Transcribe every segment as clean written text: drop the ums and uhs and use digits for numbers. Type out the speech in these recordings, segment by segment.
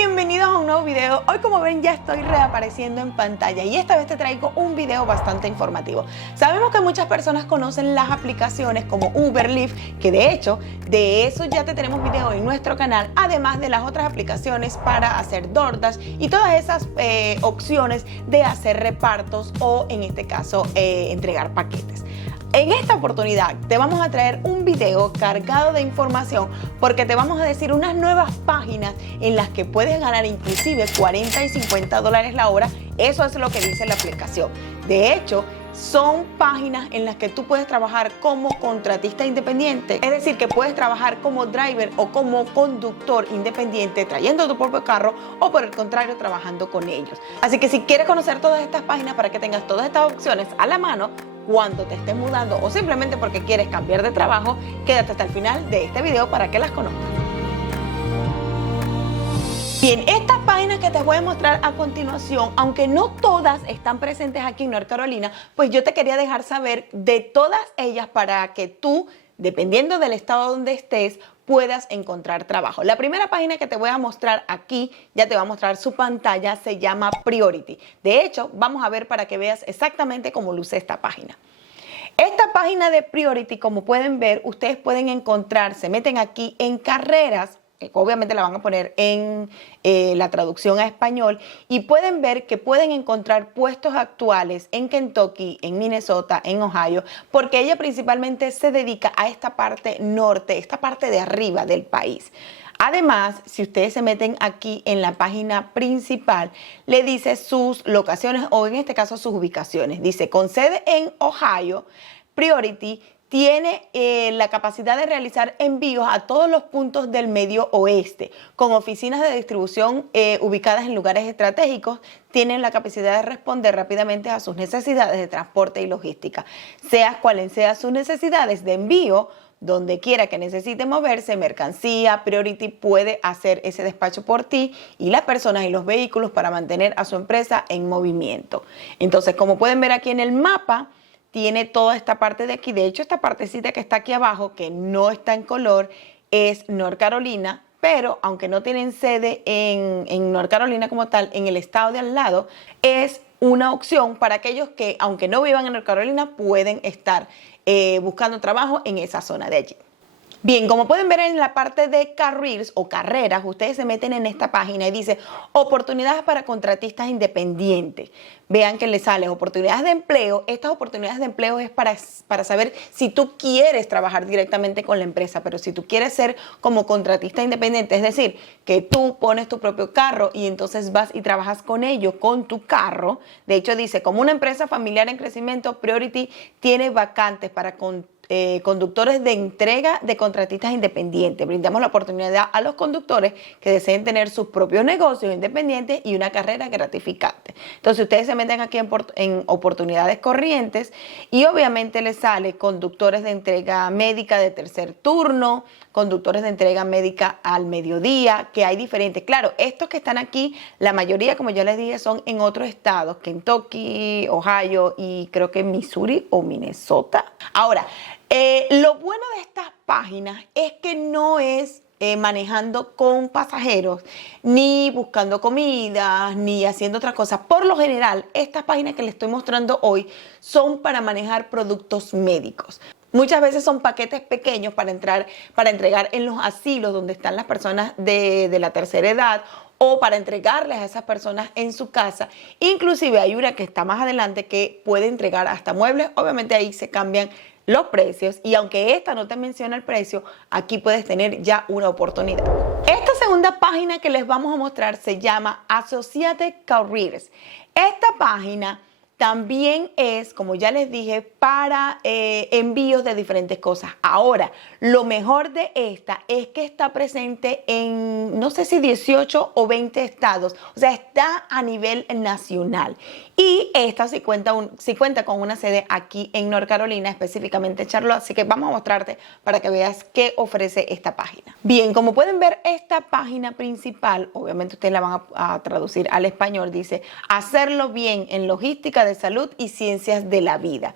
bienvenidos a un nuevo video. Hoy, como ven, ya estoy reapareciendo en pantalla y esta vez te traigo un video bastante informativo. Sabemos que muchas personas conocen las aplicaciones como Uber, Lyft, que de hecho de eso ya te tenemos video en nuestro canal, además de las otras aplicaciones para hacer DoorDash y todas esas opciones de hacer repartos o en este caso entregar paquetes. En esta oportunidad te vamos a traer un video cargado de información porque te vamos a decir unas nuevas páginas en las que puedes ganar inclusive 40 y 50 dólares la hora. Eso es lo que dice la aplicación. De hecho, son páginas en las que tú puedes trabajar como contratista independiente, es decir, que puedes trabajar como driver o como conductor independiente trayendo tu propio carro o por el contrario trabajando con ellos. Así que si quieres conocer todas estas páginas para que tengas todas estas opciones a la mano cuando te estés mudando o simplemente porque quieres cambiar de trabajo, quédate hasta el final de este video para que las conozcas. Bien, estas páginas que te voy a mostrar a continuación, aunque no todas están presentes aquí en North Carolina, pues yo te quería dejar saber de todas ellas para que tú, dependiendo del estado donde estés, puedas encontrar trabajo. La primera página que te voy a mostrar aquí, ya te va a mostrar su pantalla, se llama Priority. De hecho, vamos a ver para que veas exactamente cómo luce esta página. Esta página de Priority, como pueden ver, ustedes pueden encontrar, se meten aquí en carreras, obviamente la van a poner en la traducción a español y pueden ver que pueden encontrar puestos actuales en Kentucky, en Minnesota, en Ohio, porque ella principalmente se dedica a esta parte norte, esta parte de arriba del país. Además, si ustedes se meten aquí en la página principal, le dice sus locaciones o en este caso sus ubicaciones. Dice, con sede en Ohio, Priority tiene la capacidad de realizar envíos a todos los puntos del medio oeste, con oficinas de distribución ubicadas en lugares estratégicos. Tienen la capacidad de responder rápidamente a sus necesidades de transporte y logística. Sean cuales sean sus necesidades de envío, donde quiera que necesite moverse, mercancía, Priority puede hacer ese despacho por ti y las personas y los vehículos para mantener a su empresa en movimiento. Entonces, como pueden ver aquí en el mapa, tiene toda esta parte de aquí. De hecho, esta partecita que está aquí abajo, que no está en color, es North Carolina, pero aunque no tienen sede en North Carolina como tal, en el estado de al lado, es una opción para aquellos que, aunque no vivan en North Carolina, pueden estar buscando trabajo en esa zona de allí. Bien, como pueden ver en la parte de careers o carreras, ustedes se meten en esta página y dice oportunidades para contratistas independientes. Vean que les sale oportunidades de empleo. Estas oportunidades de empleo es para saber si tú quieres trabajar directamente con la empresa, pero si tú quieres ser como contratista independiente, es decir, que tú pones tu propio carro y entonces vas y trabajas con ellos, con tu carro. De hecho dice, como una empresa familiar en crecimiento, Priority tiene vacantes para conductores de entrega de contratistas independientes. Brindamos la oportunidad a los conductores que deseen tener sus propios negocios independientes y una carrera gratificante. Entonces ustedes se meten aquí en oportunidades corrientes y obviamente les sale conductores de entrega médica de tercer turno, conductores de entrega médica al mediodía, que hay diferentes. Claro, estos que están aquí, la mayoría, como yo les dije, son en otros estados, Kentucky, Ohio y creo que Missouri o Minnesota. Ahora, lo bueno de estas páginas es que no es manejando con pasajeros, ni buscando comidas, ni haciendo otras cosas. Por lo general, estas páginas que les estoy mostrando hoy son para manejar productos médicos. Muchas veces son paquetes pequeños para entregar en los asilos donde están las personas de la tercera edad o para entregarles a esas personas en su casa. Inclusive hay una que está más adelante que puede entregar hasta muebles. Obviamente ahí se cambian los precios y aunque esta no te menciona el precio, aquí puedes tener ya una oportunidad. Esta segunda página que les vamos a mostrar se llama Associated Careers. Esta página también es, como ya les dije, para envíos de diferentes cosas. Ahora, lo mejor de esta es que está presente en, no sé si 18 o 20 estados. O sea, está a nivel nacional. Y esta sí cuenta con una sede aquí en North Carolina, específicamente Charlotte. Así que vamos a mostrarte para que veas qué ofrece esta página. Bien, como pueden ver, esta página principal, obviamente ustedes la van a traducir al español, dice hacerlo bien en logística de salud y ciencias de la vida.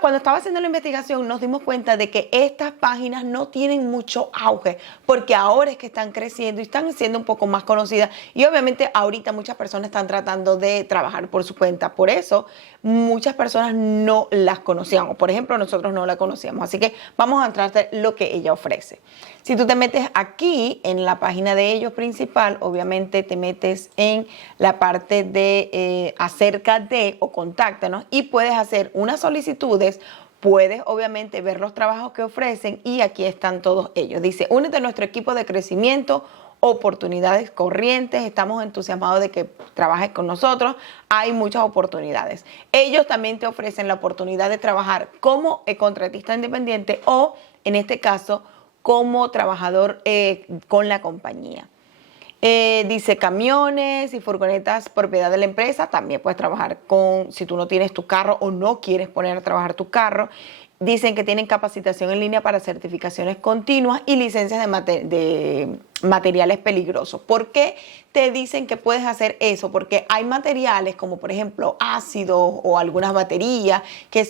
Cuando estaba haciendo la investigación nos dimos cuenta de que estas páginas no tienen mucho auge porque ahora es que están creciendo y están siendo un poco más conocidas y obviamente ahorita muchas personas están tratando de trabajar por su cuenta. Por eso muchas personas no las conocíamos. Por ejemplo, nosotros no la conocíamos. Así que vamos a entrarte lo que ella ofrece. Si tú te metes aquí en la página de ellos principal, obviamente te metes en la parte de acerca de o contáctanos y puedes hacer unas solicitudes, puedes obviamente ver los trabajos que ofrecen y aquí están todos ellos. Dice, únete a nuestro equipo de crecimiento, oportunidades corrientes, estamos entusiasmados de que trabajes con nosotros, hay muchas oportunidades. Ellos también te ofrecen la oportunidad de trabajar como contratista independiente o en este caso como trabajador con la compañía. Dice camiones y furgonetas propiedad de la empresa, también puedes trabajar con, si tú no tienes tu carro o no quieres poner a trabajar tu carro. Dicen que tienen capacitación en línea para certificaciones continuas y licencias de materiales peligrosos. ¿Por qué te dicen que puedes hacer eso? Porque hay materiales como por ejemplo ácidos o algunas baterías que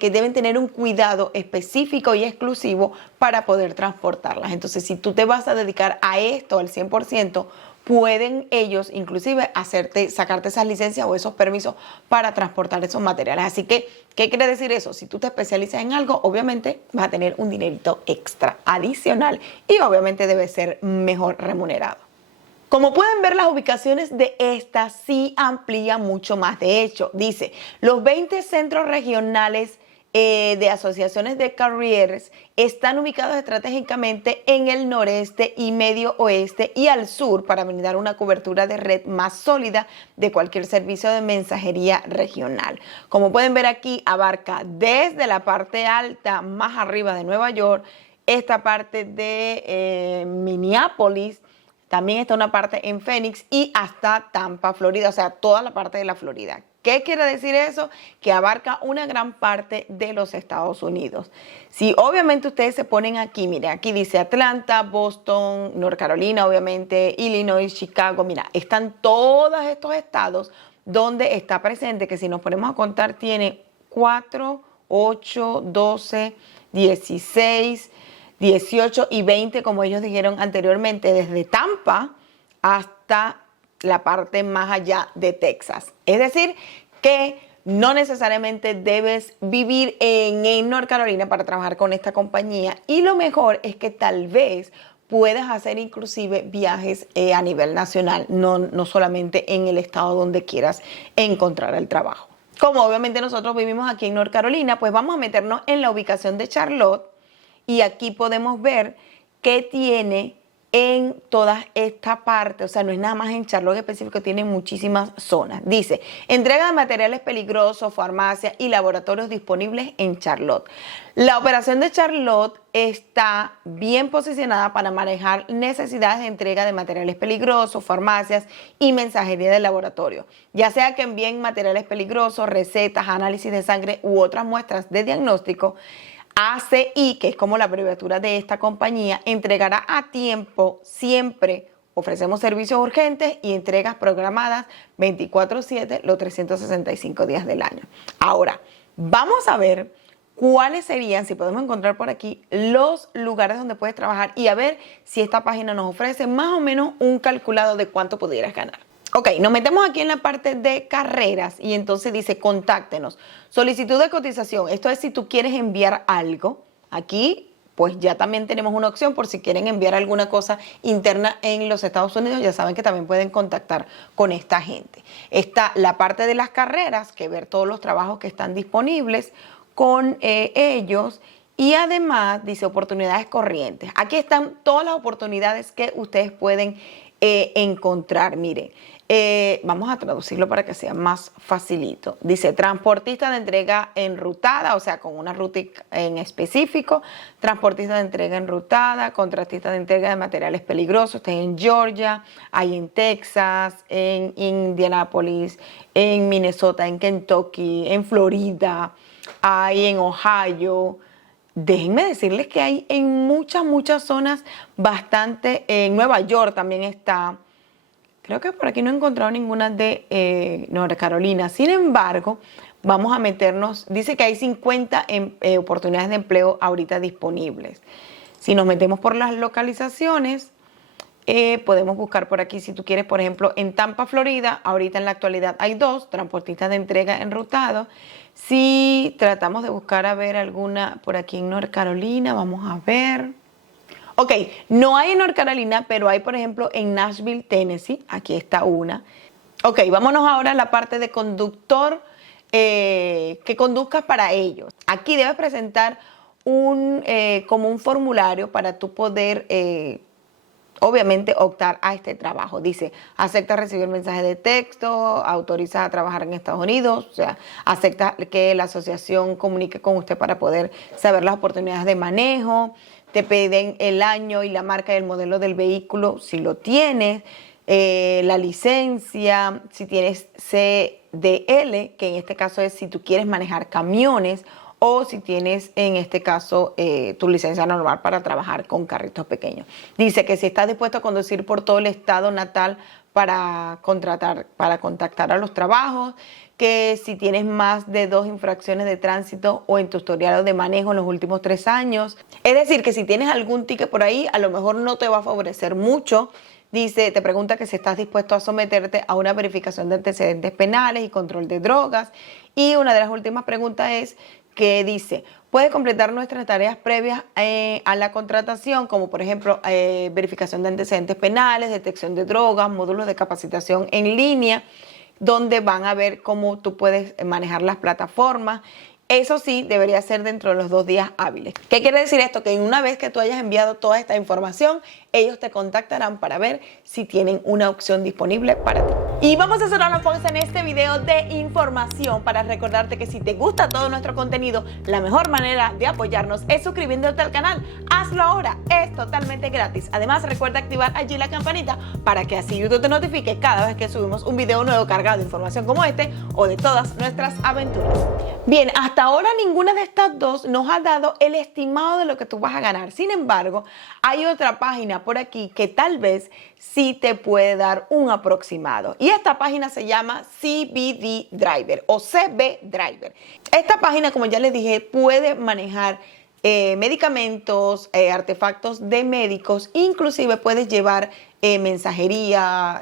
que deben tener un cuidado específico y exclusivo para poder transportarlas. Entonces, si tú te vas a dedicar a esto al 100%, pueden ellos inclusive sacarte esas licencias o esos permisos para transportar esos materiales. Así que, ¿qué quiere decir eso? Si tú te especializas en algo, obviamente vas a tener un dinerito extra adicional y obviamente debe ser mejor remunerado. Como pueden ver, las ubicaciones de esta sí amplían mucho más. De hecho, dice, los 20 centros regionales de asociaciones de careers están ubicados estratégicamente en el noreste y medio oeste y al sur para brindar una cobertura de red más sólida de cualquier servicio de mensajería regional. Como pueden ver aquí, abarca desde la parte alta más arriba de Nueva York, esta parte de Minneapolis, también está una parte en Phoenix y hasta Tampa, Florida, o sea, toda la parte de la Florida. ¿Qué quiere decir eso? Que abarca una gran parte de los Estados Unidos. Si obviamente ustedes se ponen aquí, miren, aquí dice Atlanta, Boston, North Carolina, obviamente, Illinois, Chicago, mira, están todos estos estados donde está presente, que si nos ponemos a contar tiene 4, 8, 12, 16, 18 y 20, como ellos dijeron anteriormente, desde Tampa hasta la parte más allá de Texas. Es decir, que no necesariamente debes vivir en North Carolina para trabajar con esta compañía y lo mejor es que tal vez puedas hacer inclusive viajes a nivel nacional, no solamente en el estado donde quieras encontrar el trabajo. Como obviamente nosotros vivimos aquí en North Carolina, pues vamos a meternos en la ubicación de Charlotte y aquí podemos ver qué tiene en toda esta parte, o sea, no es nada más en Charlotte específico, tiene muchísimas zonas. Dice, entrega de materiales peligrosos, farmacias y laboratorios disponibles en Charlotte. La operación de Charlotte está bien posicionada para manejar necesidades de entrega de materiales peligrosos, farmacias y mensajería de laboratorio, ya sea que envíen materiales peligrosos, recetas, análisis de sangre u otras muestras de diagnóstico. ACI, que es como la abreviatura de esta compañía, entregará a tiempo siempre. Ofrecemos servicios urgentes y entregas programadas 24/7 los 365 días del año. Ahora, vamos a ver cuáles serían, si podemos encontrar por aquí, los lugares donde puedes trabajar y a ver si esta página nos ofrece más o menos un calculado de cuánto pudieras ganar. Ok, nos metemos aquí en la parte de carreras y entonces dice contáctenos. Solicitud de cotización. Esto es si tú quieres enviar algo. Aquí pues ya también tenemos una opción por si quieren enviar alguna cosa interna en los Estados Unidos. Ya saben que también pueden contactar con esta gente. Está la parte de las carreras, que ver todos los trabajos que están disponibles con ellos. Y además dice oportunidades corrientes. Aquí están todas las oportunidades que ustedes pueden encontrar. Miren. Vamos a traducirlo para que sea más facilito. Dice transportista de entrega enrutada, o sea, con una ruta en específico, transportista de entrega enrutada, contratista de entrega de materiales peligrosos. Está en Georgia, hay en Texas, en Indianapolis, en Minnesota, en Kentucky, en Florida, hay en Ohio. Déjenme decirles que hay en muchas zonas bastante, en Nueva York también está. Creo que por aquí no he encontrado ninguna de North Carolina. Sin embargo, vamos a meternos, dice que hay 50 oportunidades de empleo ahorita disponibles. Si nos metemos por las localizaciones, podemos buscar por aquí, si tú quieres, por ejemplo, en Tampa, Florida, ahorita en la actualidad hay 2 transportistas de entrega enrutados. Si tratamos de buscar a ver alguna por aquí en North Carolina, vamos a ver. Ok, no hay en North Carolina, pero hay, por ejemplo, en Nashville, Tennessee. Aquí está una. Ok, vámonos ahora a la parte de conductor, que conduzcas para ellos. Aquí debes presentar como un formulario para tú poder, obviamente, optar a este trabajo. Dice, acepta recibir mensajes de texto, autoriza a trabajar en Estados Unidos, o sea, acepta que la asociación comunique con usted para poder saber las oportunidades de manejo. Te piden el año y la marca y el modelo del vehículo, si lo tienes, la licencia, si tienes CDL, que en este caso es si tú quieres manejar camiones, o si tienes en este caso tu licencia normal para trabajar con carritos pequeños. Dice que si estás dispuesto a conducir por todo el estado natal para contactar a los trabajos, que si tienes más de 2 infracciones de tránsito o en tu historial de manejo en los últimos 3 años. Es decir, que si tienes algún ticket por ahí, a lo mejor no te va a favorecer mucho. Dice, te pregunta que si estás dispuesto a someterte a una verificación de antecedentes penales y control de drogas. Y una de las últimas preguntas es que dice, puede completar nuestras tareas previas a la contratación, como por ejemplo verificación de antecedentes penales, detección de drogas, módulos de capacitación en línea, donde van a ver cómo tú puedes manejar las plataformas. Eso sí, debería ser dentro de los 2 días hábiles. ¿Qué quiere decir esto? Que una vez que tú hayas enviado toda esta información, ellos te contactarán para ver si tienen una opción disponible para ti. Y vamos a hacer una pausa en este video de información para recordarte que si te gusta todo nuestro contenido, la mejor manera de apoyarnos es suscribiéndote al canal. Hazlo ahora, es totalmente gratis. Además, recuerda activar allí la campanita para que así YouTube te notifique cada vez que subimos un video nuevo cargado de información como este o de todas nuestras aventuras. Bien, hasta ahora ninguna de estas 2 nos ha dado el estimado de lo que tú vas a ganar. Sin embargo, hay otra página por aquí que tal vez sí te puede dar un aproximado. Y esta página se llama CBD Driver o CB Driver. Esta página, como ya les dije, puede manejar medicamentos, artefactos de médicos, inclusive puedes llevar mensajería,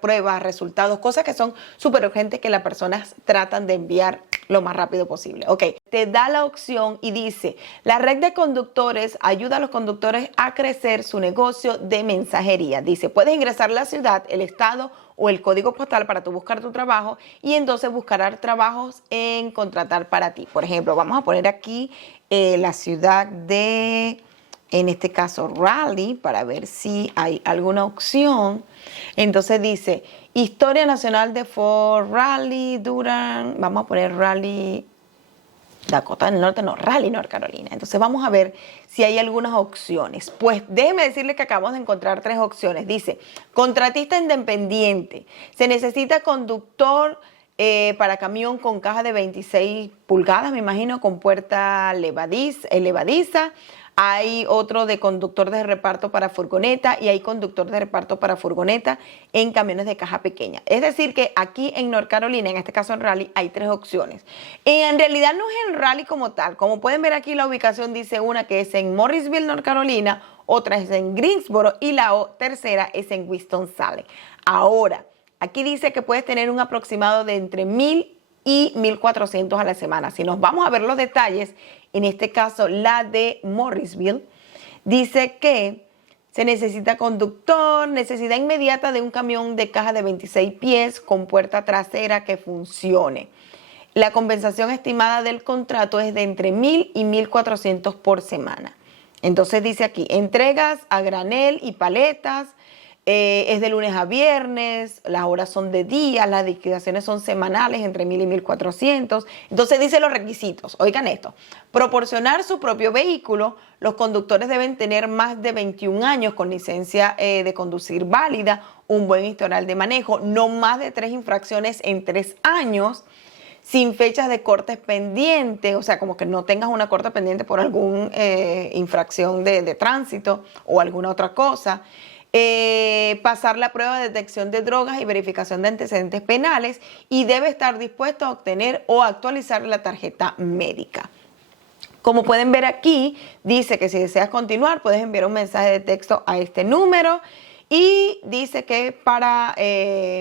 pruebas, resultados, cosas que son súper urgentes que las personas tratan de enviar lo más rápido posible. Ok, te da la opción y dice, la red de conductores ayuda a los conductores a crecer su negocio de mensajería. Dice, puedes ingresar la ciudad, el estado o el código postal para tú buscar tu trabajo y entonces buscarás trabajos en contratar para ti. Por ejemplo, vamos a poner aquí la ciudad de, en este caso, Raleigh, para ver si hay alguna opción. Entonces dice, Historia Nacional de Fort Raleigh, Durham, vamos a poner Raleigh, Dakota del Norte, no, Raleigh, North Carolina. Entonces vamos a ver si hay algunas opciones. Pues déjeme decirle que acabamos de encontrar 3 opciones. Dice, contratista independiente, se necesita conductor para camión con caja de 26 pulgadas, me imagino, con puerta levadiza. Hay otro de conductor de reparto para furgoneta y hay conductor de reparto para furgoneta en camiones de caja pequeña. Es decir que aquí en North Carolina, en este caso en Raleigh, hay 3 opciones. Y en realidad no es en Raleigh como tal. Como pueden ver aquí la ubicación dice una que es en Morrisville, North Carolina, otra es en Greensboro y la tercera es en Winston-Salem. Ahora, aquí dice que puedes tener un aproximado de entre 1,000 y 1,400 a la semana. Si nos vamos a ver los detalles, en este caso la de Morrisville, dice que se necesita conductor, necesidad inmediata de un camión de caja de 26 pies con puerta trasera que funcione. La compensación estimada del contrato es de entre 1,000 y 1,400 por semana. Entonces dice aquí, entregas a granel y paletas, es de lunes a viernes, las horas son de día, las liquidaciones son semanales entre 1,000 y 1,400. Entonces dice los requisitos, oigan esto, proporcionar su propio vehículo, los conductores deben tener más de 21 años con licencia de conducir válida, un buen historial de manejo, no más de 3 infracciones en 3 años, sin fechas de cortes pendientes, o sea, como que no tengas una corte pendiente por alguna infracción de tránsito o alguna otra cosa. pasar la prueba de detección de drogas y verificación de antecedentes penales y debe estar dispuesto a obtener o actualizar la tarjeta médica. Como pueden ver aquí, dice que si deseas continuar, puedes enviar un mensaje de texto a este número y dice que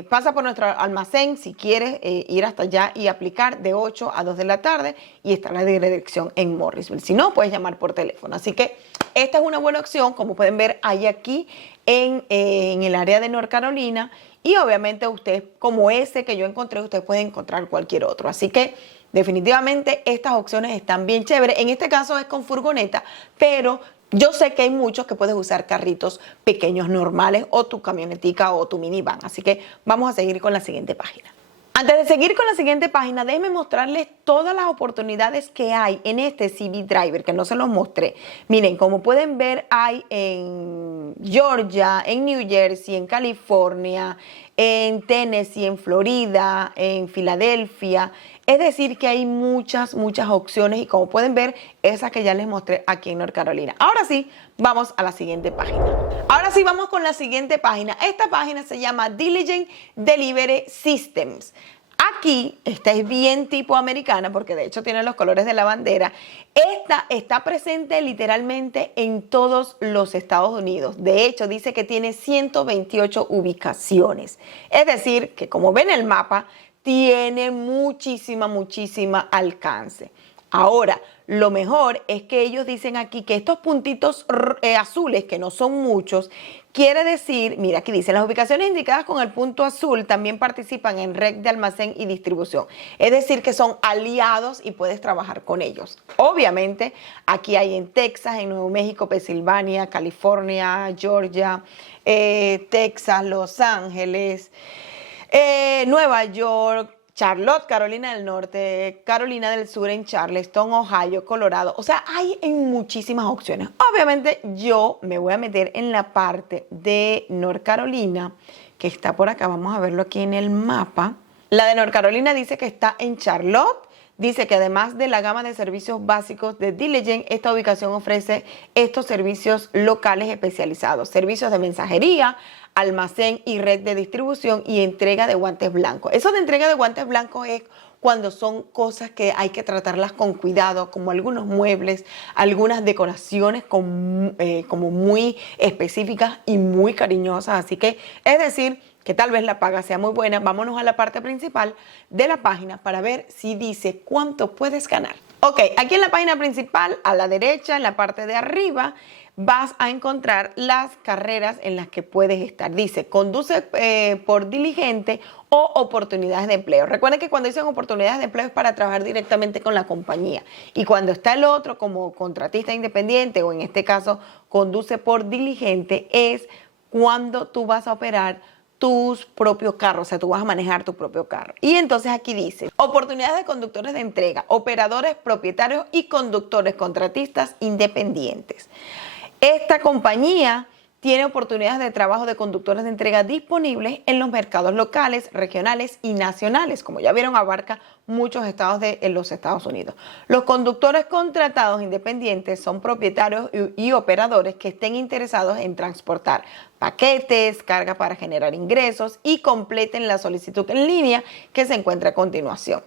pasa por nuestro almacén si quieres ir hasta allá y aplicar de 8 a 2 de la tarde y está la dirección en Morrisville. Si no, puedes llamar por teléfono. Así que esta es una buena opción. Como pueden ver, hay aquí en el área de North Carolina y obviamente usted, como ese que yo encontré, usted puede encontrar cualquier otro. Así que definitivamente estas opciones están bien chéveres. En este caso es con furgoneta, pero yo sé que hay muchos que puedes usar carritos pequeños normales o tu camionetica o tu minivan. Así que vamos a seguir con la siguiente página. Antes de seguir con la siguiente página, déjenme mostrarles todas las oportunidades que hay en este CV Driver, que no se los mostré. Miren, como pueden ver, hay en Georgia, en New Jersey, en California, en Tennessee, en Florida, en Filadelfia. Es decir, que hay muchas opciones y como pueden ver, esas que ya les mostré aquí en North Carolina. Ahora sí, vamos a la siguiente página. Ahora sí, vamos con la siguiente página. Esta página se llama Diligent Delivery Systems. Aquí, esta es bien tipo americana porque de hecho tiene los colores de la bandera. Esta está presente literalmente en todos los Estados Unidos. De hecho, dice que tiene 128 ubicaciones. Es decir, que como ven el mapa, tiene muchísima alcance. Ahora, lo mejor es que ellos dicen aquí que estos puntitos azules, que no son muchos, quiere decir, mira aquí dice, las ubicaciones indicadas con el punto azul también participan en red de almacén y distribución. Es decir, que son aliados y puedes trabajar con ellos. Obviamente, aquí hay en Texas, en Nuevo México, Pensilvania, California, Georgia, Texas, Los Ángeles, Nueva York, Charlotte, Carolina del Norte, Carolina del Sur, en Charleston, Ohio, Colorado. O sea, hay en muchísimas opciones. Obviamente yo me voy a meter en la parte de North Carolina, que está por acá. Vamos a verlo aquí en el mapa. La de North Carolina dice que está en Charlotte. Dice que además de la gama de servicios básicos de Diligent, esta ubicación ofrece estos servicios locales especializados, servicios de mensajería, almacén y red de distribución y entrega de guantes blancos. Eso de entrega de guantes blancos es cuando son cosas que hay que tratarlas con cuidado, como algunos muebles, algunas decoraciones como muy específicas y muy cariñosas. Así que es decir, que tal vez la paga sea muy buena. Vámonos a la parte principal de la página para ver si dice cuánto puedes ganar. Ok, aquí en la página principal, a la derecha, en la parte de arriba, vas a encontrar las carreras en las que puedes estar. Dice, conduce por diligente o oportunidades de empleo. Recuerden que cuando dicen oportunidades de empleo es para trabajar directamente con la compañía. Y cuando está el otro como contratista independiente o en este caso conduce por diligente es cuando tú vas a operar tus propios carros, o sea, tú vas a manejar tu propio carro. Y entonces aquí dice, oportunidades de conductores de entrega, operadores, propietarios y conductores contratistas independientes. Esta compañía tiene oportunidades de trabajo de conductores de entrega disponibles en los mercados locales, regionales y nacionales. Como ya vieron, abarca muchos estados en los Estados Unidos. Los conductores contratados independientes son propietarios y operadores que estén interesados en transportar paquetes, carga para generar ingresos y completen la solicitud en línea que se encuentra a continuación.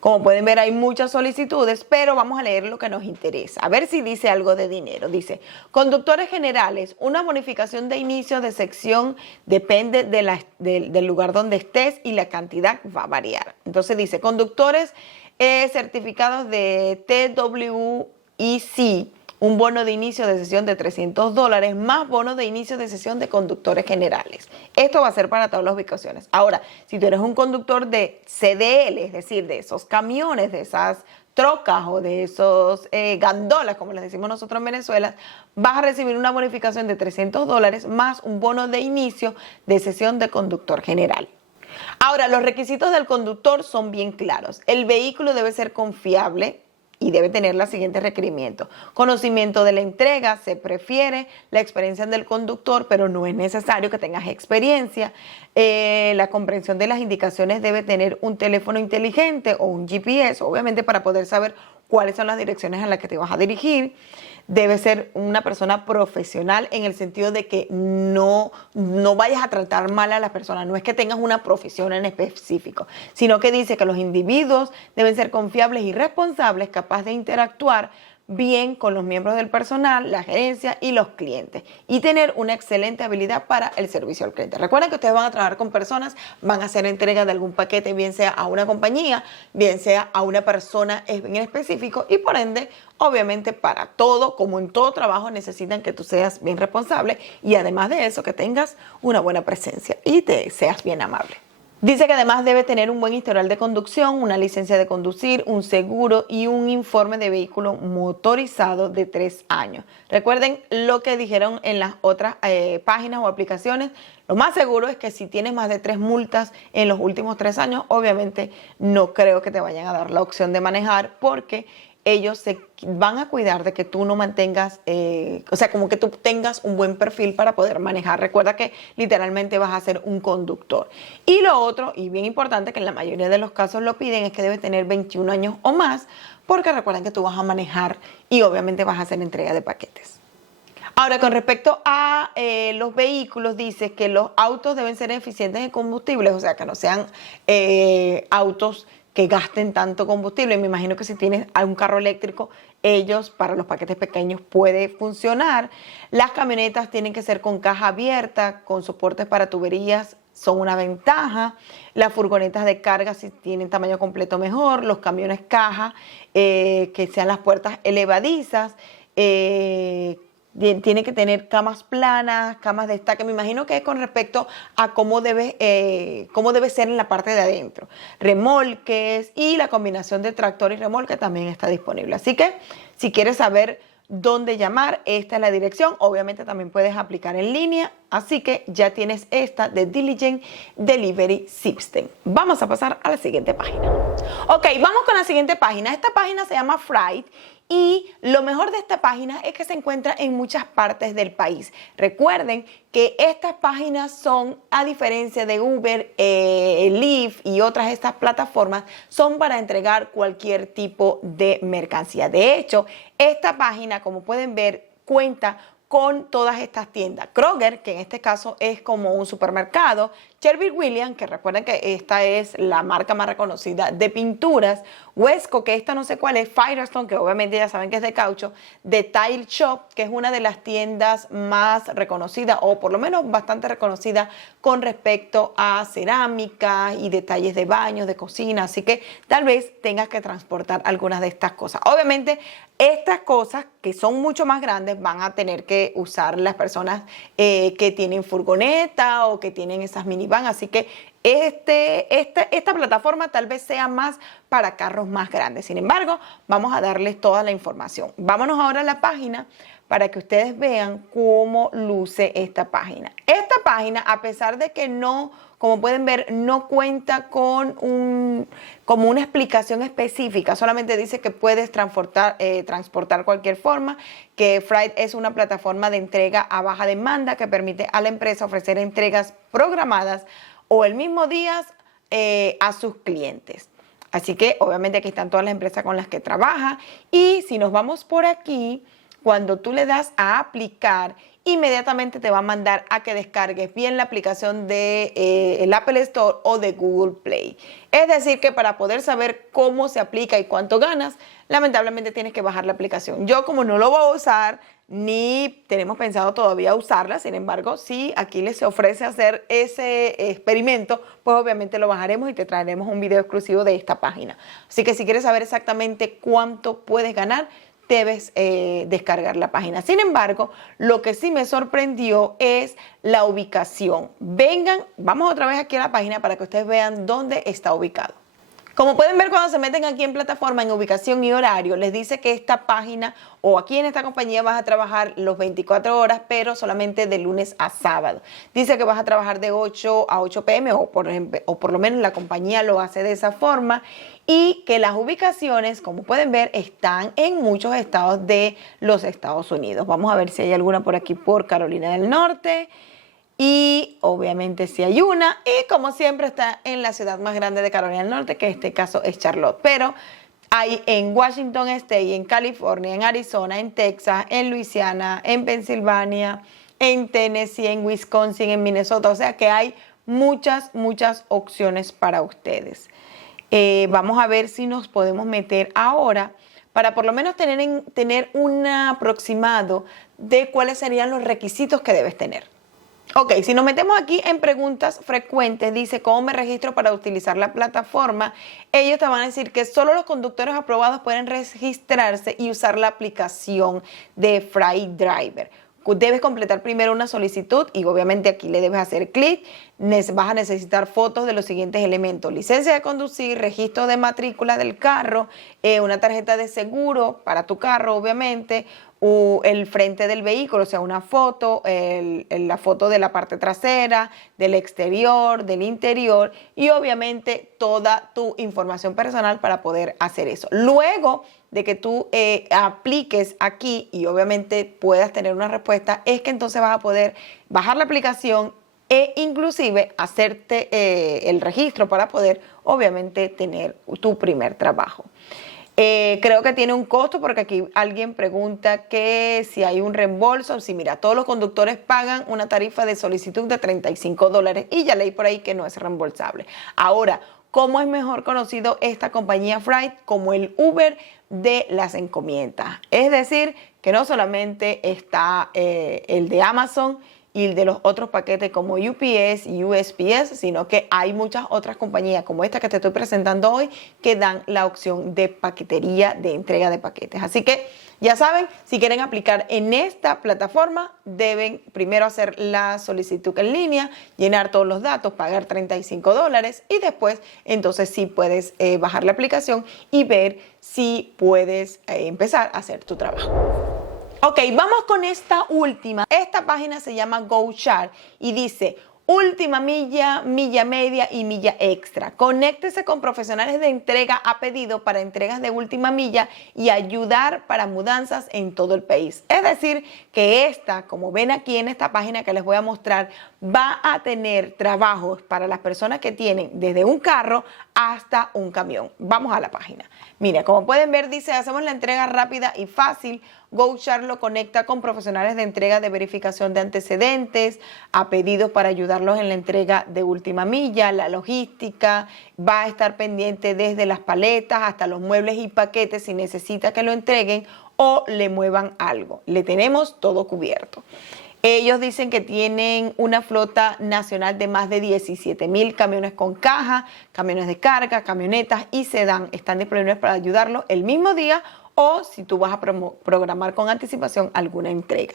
Como pueden ver, hay muchas solicitudes, pero vamos a leer lo que nos interesa. A ver si dice algo de dinero. Dice, conductores generales, una bonificación de inicio de sección depende del lugar donde estés y la cantidad va a variar. Entonces dice, conductores certificados de TWEC, un bono de inicio de sesión de $300 más bono de inicio de sesión de conductores generales. Esto va a ser para todas las ubicaciones. Ahora, si tú eres un conductor de CDL, es decir, de esos camiones, de esas trocas o de esos gandolas, como les decimos nosotros en Venezuela, vas a recibir una bonificación de $300 más un bono de inicio de sesión de conductor general. Ahora, los requisitos del conductor son bien claros. El vehículo debe ser confiable y debe tener los siguientes requerimientos. Conocimiento de la entrega, se prefiere la experiencia del conductor, pero no es necesario que tengas experiencia. La comprensión de las indicaciones, debe tener un teléfono inteligente o un GPS, obviamente para poder saber cuáles son las direcciones a las que te vas a dirigir. debe ser una persona profesional en el sentido de que no vayas a tratar mal a las personas. No es que tengas una profesión en específico, sino que dice que los individuos deben ser confiables y responsables, capaces de interactuar bien con los miembros del personal, la gerencia y los clientes, y tener una excelente habilidad para el servicio al cliente. Recuerden que ustedes van a trabajar con personas, van a hacer entrega de algún paquete, bien sea a una compañía, bien sea a una persona en específico, y por ende, obviamente para todo, como en todo trabajo, necesitan que tú seas bien responsable y además de eso que tengas una buena presencia y te seas bien amable. Dice que además debe tener un buen historial de conducción, una licencia de conducir, un seguro y un informe de vehículo motorizado de 3 años. Recuerden lo que dijeron en las otras páginas o aplicaciones. Lo más seguro es que si tienes más de 3 multas en los últimos 3 años, obviamente no creo que te vayan a dar la opción de manejar, porque ellos se van a cuidar de que tú no mantengas, o sea, como que tú tengas un buen perfil para poder manejar. Recuerda que literalmente vas a ser un conductor. Y lo otro, y bien importante, que en la mayoría de los casos lo piden, es que debes tener 21 años o más, porque recuerden que tú vas a manejar y obviamente vas a hacer entrega de paquetes. Ahora, con respecto a los vehículos, dice que los autos deben ser eficientes en combustibles, o sea, que no sean autos que gasten tanto combustible. Me imagino que si tienes un carro eléctrico, ellos para los paquetes pequeños puede funcionar. Las camionetas tienen que ser con caja abierta, con soportes para tuberías, son una ventaja. Las furgonetas de carga, si tienen tamaño completo, mejor. Los camiones caja, que sean las puertas elevadizas. Tiene que tener camas planas, camas de estaque. Me imagino que es con respecto a cómo debe ser en la parte de adentro. Remolques y la combinación de tractor y remolque también está disponible. Así que si quieres saber dónde llamar, esta es la dirección. Obviamente también puedes aplicar en línea. Así que ya tienes esta de Diligent Delivery System. Vamos a pasar a la siguiente página. Ok, vamos con la siguiente página. Esta página se llama Freight. Y lo mejor de esta página es que se encuentra en muchas partes del país. Recuerden que estas páginas son, a diferencia de Uber, Lyft y otras de estas plataformas, son para entregar cualquier tipo de mercancía. De hecho, esta página, como pueden ver, cuenta con todas estas tiendas. Kroger, que en este caso es como un supermercado. Sherwin-Williams, que recuerden que esta es la marca más reconocida de pinturas. Wesco, que esta no sé cuál es. Firestone, que obviamente ya saben que es de caucho. The Tile Shop, que es una de las tiendas más reconocidas, o por lo menos bastante reconocida con respecto a cerámica y detalles de baños, de cocina. Así que tal vez tengas que transportar algunas de estas cosas. Obviamente, estas cosas que son mucho más grandes van a tener que usar las personas que tienen furgoneta o que tienen esas minivans. Así que esta plataforma tal vez sea más para carros más grandes. Sin embargo, vamos a darles toda la información. Vámonos ahora a la página para que ustedes vean cómo luce esta página. Esta página, a pesar de que no, como pueden ver, no cuenta con como una explicación específica, solamente dice que puedes transportar cualquier forma, que Freight es una plataforma de entrega a baja demanda que permite a la empresa ofrecer entregas programadas o el mismo día a sus clientes. Así que obviamente aquí están todas las empresas con las que trabaja. Y si nos vamos por aquí, cuando tú le das a aplicar, inmediatamente te va a mandar a que descargues bien la aplicación de el Apple Store o de Google Play. Es decir, que para poder saber cómo se aplica y cuánto ganas, lamentablemente tienes que bajar la aplicación. Yo, como no lo voy a usar, ni tenemos pensado todavía usarla, sin embargo, si aquí les ofrece hacer ese experimento, pues obviamente lo bajaremos y te traeremos un video exclusivo de esta página. Así que si quieres saber exactamente cuánto puedes ganar, debes descargar la página. Sin embargo, lo que sí me sorprendió es la ubicación. Vengan, vamos otra vez aquí a la página para que ustedes vean dónde está ubicado. Como pueden ver, cuando se meten aquí en plataforma, en ubicación y horario, les dice que esta página o aquí en esta compañía vas a trabajar los 24 horas, pero solamente de lunes a sábado. Dice que vas a trabajar de 8 a 8 p.m. o por lo menos la compañía lo hace de esa forma, y que las ubicaciones, como pueden ver, están en muchos estados de los Estados Unidos. Vamos a ver si hay alguna por aquí por Carolina del Norte. Y obviamente si hay una, y como siempre está en la ciudad más grande de Carolina del Norte, que en este caso es Charlotte. Pero Hay en Washington State, en California, en Arizona, en Texas, en Luisiana, en Pensilvania, en Tennessee, en Wisconsin, en Minnesota. O sea que hay muchas opciones para ustedes. Vamos a ver si nos podemos meter ahora para por lo menos tener un aproximado de cuáles serían los requisitos que debes tener. Ok, si nos metemos aquí en preguntas frecuentes, dice cómo me registro para utilizar la plataforma. Ellos te van a decir que solo los conductores aprobados pueden registrarse y usar la aplicación de Freight Driver. Debes completar primero una solicitud y obviamente aquí le debes hacer clic. Vas a necesitar fotos de los siguientes elementos: licencia de conducir, registro de matrícula del carro, una tarjeta de seguro para tu carro obviamente, el frente del vehículo, o sea, una foto, la foto de la parte trasera, del exterior, del interior y obviamente toda tu información personal para poder hacer eso. Luego de que tú apliques aquí y obviamente puedas tener una respuesta, es que entonces vas a poder bajar la aplicación e inclusive hacerte el registro para poder obviamente tener tu primer trabajo. Creo que tiene un costo porque aquí alguien pregunta que si hay un reembolso. Sí, mira, todos los conductores pagan una tarifa de solicitud de $35 y ya leí por ahí que no es reembolsable. Ahora, ¿cómo es mejor conocido esta compañía Freight? Como el Uber de las encomiendas. Es decir, que no solamente está el de Amazon y el de los otros paquetes como UPS y USPS, sino que hay muchas otras compañías como esta que te estoy presentando hoy que dan la opción de paquetería, de entrega de paquetes. Así que ya saben, si quieren aplicar en esta plataforma, deben primero hacer la solicitud en línea, llenar todos los datos, pagar $35 y después entonces sí puedes bajar la aplicación y ver si puedes empezar a hacer tu trabajo. Ok, vamos con esta última. Esta página se llama GoShare y dice: última milla, milla media y milla extra. Conéctese con profesionales de entrega a pedido para entregas de última milla y ayudar para mudanzas en todo el país. Es decir, que esta, como ven aquí en esta página que les voy a mostrar, va a tener trabajos para las personas que tienen desde un carro hasta un camión. Vamos a la página. Mira, como pueden ver, dice: hacemos la entrega rápida y fácil. GoShare lo conecta con profesionales de entrega de verificación de antecedentes, a pedidos para ayudarlos en la entrega de última milla, la logística, va a estar pendiente desde las paletas hasta los muebles y paquetes si necesita que lo entreguen o le muevan algo. Le tenemos todo cubierto. Ellos dicen que tienen una flota nacional de más de 17,000 camiones con caja, camiones de carga, camionetas y sedán. Están disponibles para ayudarlos el mismo día o si tú vas a programar con anticipación alguna entrega.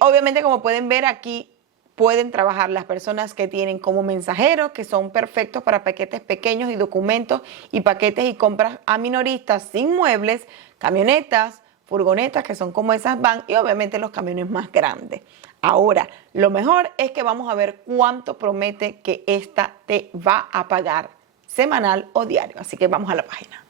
Obviamente, como pueden ver aquí, pueden trabajar las personas que tienen como mensajeros, que son perfectos para paquetes pequeños y documentos y paquetes y compras a minoristas sin muebles, camionetas, furgonetas que son como esas van y obviamente los camiones más grandes. Ahora, lo mejor es que vamos a ver cuánto promete que esta te va a pagar semanal o diario. Así que vamos a la página.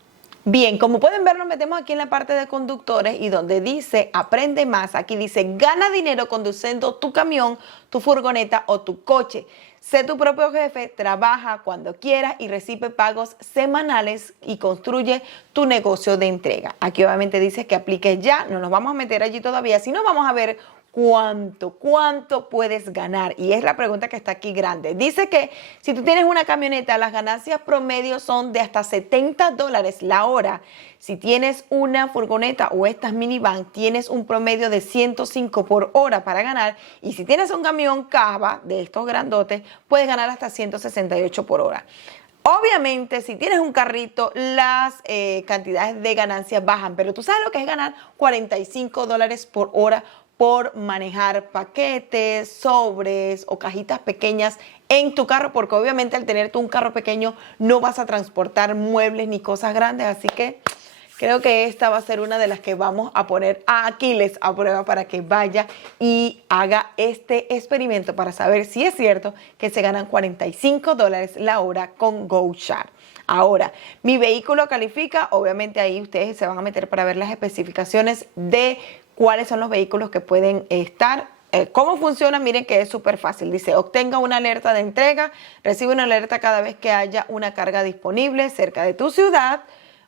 Bien, como pueden ver, nos metemos aquí en la parte de conductores y donde dice aprende más, aquí dice gana dinero conduciendo tu camión, tu furgoneta o tu coche. Sé tu propio jefe, trabaja cuando quieras y recibe pagos semanales y construye tu negocio de entrega. Aquí obviamente dice que apliques ya, no nos vamos a meter allí todavía, sino vamos a ver cuánto puedes ganar. Y es la pregunta que está aquí grande. Dice que si tú tienes una camioneta, las ganancias promedio son de hasta $70 la hora. Si tienes una furgoneta o estas minivan, tienes un promedio de 105 por hora para ganar. Y si tienes un camión cava de estos grandotes, puedes ganar hasta 168 por hora. Obviamente, si tienes un carrito, las cantidades de ganancias bajan, pero tú sabes lo que es ganar $45 por hora por manejar paquetes, sobres o cajitas pequeñas en tu carro, porque obviamente al tener tú un carro pequeño no vas a transportar muebles ni cosas grandes, así que creo que esta va a ser una de las que vamos a poner a Aquiles a prueba para que vaya y haga este experimento para saber si es cierto que se ganan $45 la hora con GoShare. Ahora, mi vehículo califica, obviamente ahí ustedes se van a meter para ver las especificaciones de cuáles son los vehículos que pueden estar. ¿Cómo funciona? Miren que es súper fácil. Dice, obtenga una alerta de entrega, recibe una alerta cada vez que haya una carga disponible cerca de tu ciudad.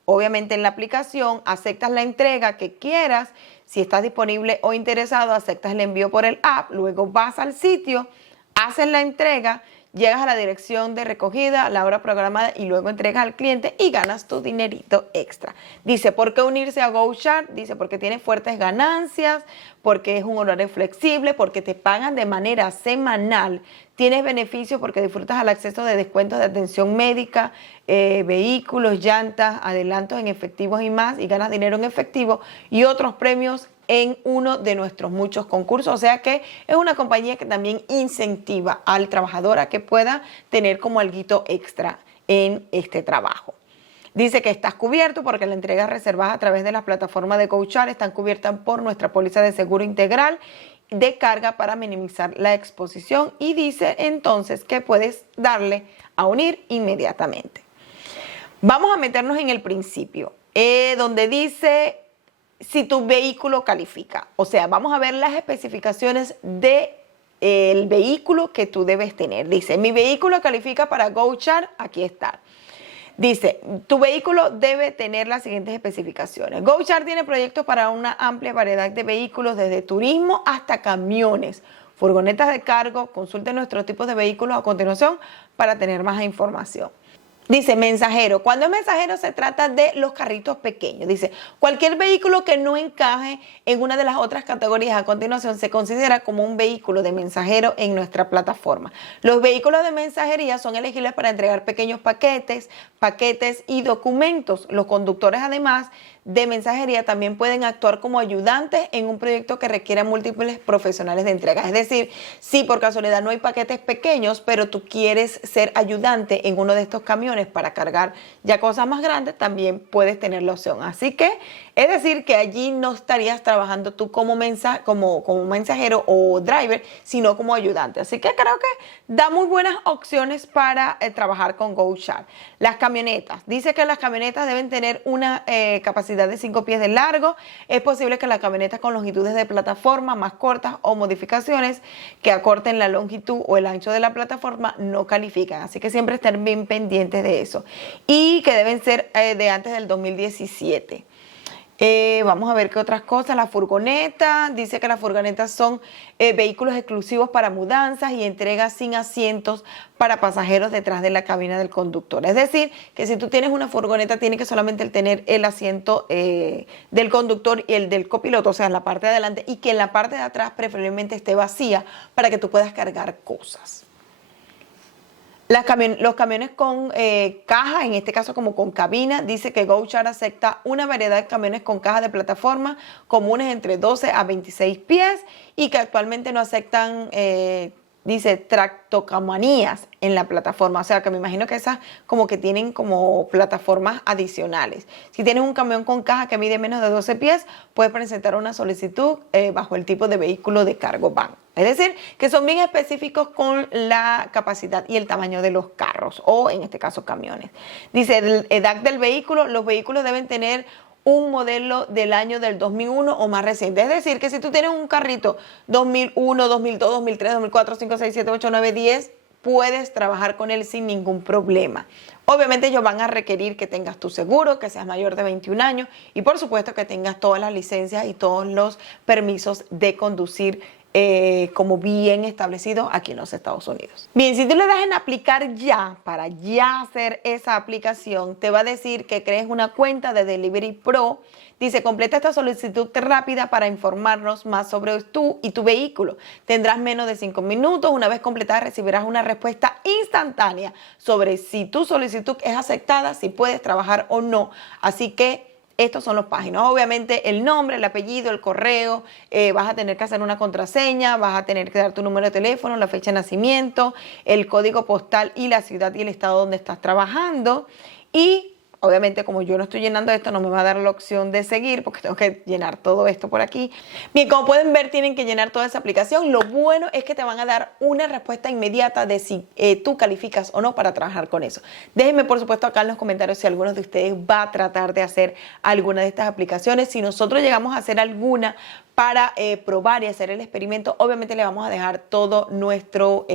obviamente en la aplicación, aceptas la entrega que quieras. Si estás disponible o interesado, aceptas el envío por el app, luego vas al sitio, haces la entrega, llegas a la dirección de recogida, la hora programada y luego entregas al cliente y ganas tu dinerito extra. Dice, ¿por qué unirse a GoChart? Dice, porque tiene fuertes ganancias, porque es un horario flexible, porque te pagan de manera semanal. Tienes beneficios porque disfrutas al acceso de descuentos de atención médica, vehículos, llantas, adelantos en efectivos y más, y ganas dinero en efectivo y otros premios en uno de nuestros muchos concursos. O sea que es una compañía que también incentiva al trabajador a que pueda tener como alguito extra en este trabajo. Dice que estás cubierto porque las entregas reservadas a través de las plataformas de GoChart están cubiertas por nuestra póliza de seguro integral de carga para minimizar la exposición, y dice entonces que puedes darle a unir inmediatamente. Vamos a meternos en el principio, donde dice si tu vehículo califica. O sea, vamos a ver las especificaciones del vehículo que tú debes tener. Dice, mi vehículo califica para GoChart, aquí está. Dice, tu vehículo debe tener las siguientes especificaciones. GoChart tiene proyectos para una amplia variedad de vehículos, desde turismo hasta camiones, furgonetas de cargo. Consulte nuestros tipos de vehículos a continuación para tener más información. Dice mensajero. Cuando es mensajero se trata de los carritos pequeños. Dice, cualquier vehículo que no encaje en una de las otras categorías a continuación se considera como un vehículo de mensajero en nuestra plataforma. Los vehículos de mensajería son elegibles para entregar pequeños paquetes y documentos. Los conductores, además de mensajería, también pueden actuar como ayudantes en un proyecto que requiera múltiples profesionales de entrega. Es decir, si por casualidad no hay paquetes pequeños, pero tú quieres ser ayudante en uno de estos camiones para cargar ya cosas más grandes, también puedes tener la opción. Así que es decir que allí no estarías trabajando tú como mensajero o driver, sino como ayudante. Así que creo que da muy buenas opciones para trabajar con GoChart. Las camionetas. Dice que las camionetas deben tener una capacidad de 5 pies de largo. Es posible que las camionetas con longitudes de plataforma más cortas o modificaciones que acorten la longitud o el ancho de la plataforma no califican. Así que siempre estén bien pendientes de eso. Y que deben ser de antes del 2017. Vamos a ver qué otras cosas. La furgoneta, dice que las furgonetas son vehículos exclusivos para mudanzas y entregas sin asientos para pasajeros detrás de la cabina del conductor. Es decir, que si tú tienes una furgoneta, tiene que solamente tener el asiento del conductor y el del copiloto, o sea, en la parte de adelante, y que en la parte de atrás preferiblemente esté vacía para que tú puedas cargar cosas. Los camiones con caja, en este caso como con cabina, dice que GoChart acepta una variedad de camiones con caja de plataforma comunes entre 12 a 26 pies y que actualmente no aceptan, dice, tractocaminanías en la plataforma. O sea, que me imagino que esas como que tienen como plataformas adicionales. Si tienes un camión con caja que mide menos de 12 pies, puedes presentar una solicitud bajo el tipo de vehículo de cargo van. Es decir, que son bien específicos con la capacidad y el tamaño de los carros o en este caso camiones. Dice, la edad del vehículo, los vehículos deben tener un modelo del año del 2001 o más reciente. Es decir, que si tú tienes un carrito 2001, 2002, 2003, 2004, 5, 6, 7, 8, 9, 10, puedes trabajar con él sin ningún problema. Obviamente ellos van a requerir que tengas tu seguro, que seas mayor de 21 años y por supuesto que tengas todas las licencias y todos los permisos de conducir como bien establecido aquí en los Estados Unidos. Bien, si tú le das en aplicar ya, para ya hacer esa aplicación, te va a decir que crees una cuenta de Delivery Pro. Dice, completa esta solicitud rápida para informarnos más sobre tú y tu vehículo. Tendrás menos de 5 minutos. Una vez completada recibirás una respuesta instantánea sobre si tu solicitud es aceptada, si puedes trabajar o no. Así que estos son los páginas. Obviamente el nombre, el apellido, el correo, vas a tener que hacer una contraseña, vas a tener que dar tu número de teléfono, la fecha de nacimiento, el código postal y la ciudad y el estado donde estás trabajando. Y obviamente como yo no estoy llenando esto, no me va a dar la opción de seguir porque tengo que llenar todo esto por aquí. Bien, como pueden ver, tienen que llenar toda esa aplicación. Lo bueno es que te van a dar una respuesta inmediata de si tú calificas o no para trabajar con eso. Déjenme, por supuesto, acá en los comentarios si alguno de ustedes va a tratar de hacer alguna de estas aplicaciones. Si nosotros llegamos a hacer alguna para probar y hacer el experimento, obviamente le vamos a dejar todo nuestro,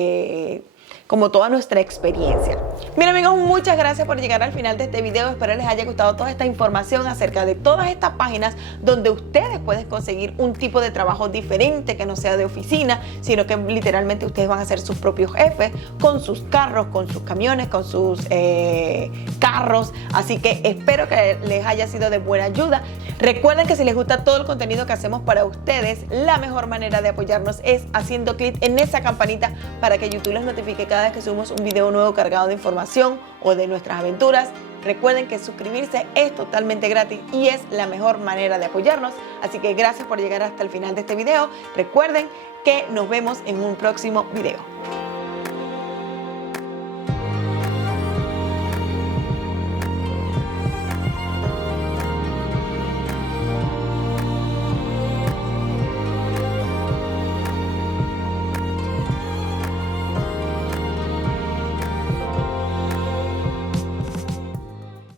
como toda nuestra experiencia. Bien amigos, muchas gracias por llegar al final de este video. Espero les haya gustado toda esta información acerca de todas estas páginas donde ustedes pueden conseguir un tipo de trabajo diferente que no sea de oficina, sino que literalmente ustedes van a ser sus propios jefes con sus carros, con sus camiones, con sus carros. Así que espero que les haya sido de buena ayuda. Recuerden que si les gusta todo el contenido que hacemos para ustedes, la mejor manera de apoyarnos es haciendo clic en esa campanita para que YouTube les notifique cada vez que subimos un video nuevo cargado de información o de nuestras aventuras. Recuerden que suscribirse es totalmente gratis y es la mejor manera de apoyarnos. Así que gracias por llegar hasta el final de este video. Recuerden que nos vemos en un próximo video.